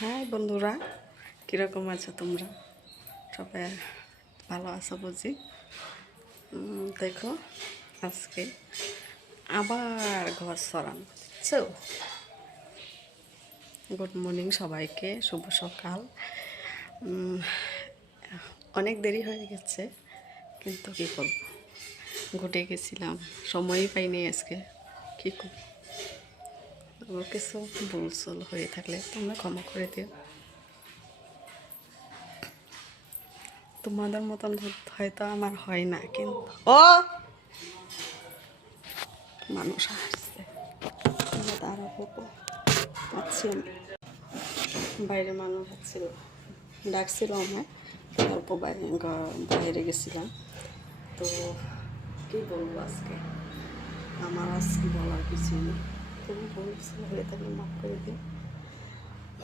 High বন্ধুরা, কীরকম আছো তোমরা? সবাই ভালো আছো বুঝি। দেখো, আজকে আবার ঘর সরানো বুঝছো। গুড মর্নিং সবাইকে, শুভ সকাল। অনেক দেরি হয়ে গেছে, কিন্তু কী করব, ঘুটে গেছিলাম, সময়ই পাইনি আজকে। কী করব, কিছু ভুল হয়ে থাকলে তোমরা ক্ষমা করে দিও। তোমাদের মতন হয়তো আমার হয় না, কিন্তু মানুষ আসছে, আরো পাচ্ছি আমি। বাইরে মানুষ আসছিল, ডাকছিল আমায়, অল্প বাইরে গেছিলাম। তো কী বলবো, আজকে আমার আজকে বলার কিছু নেই। তুমি ভুল হয়ে থাকলে মাফ করে দিও।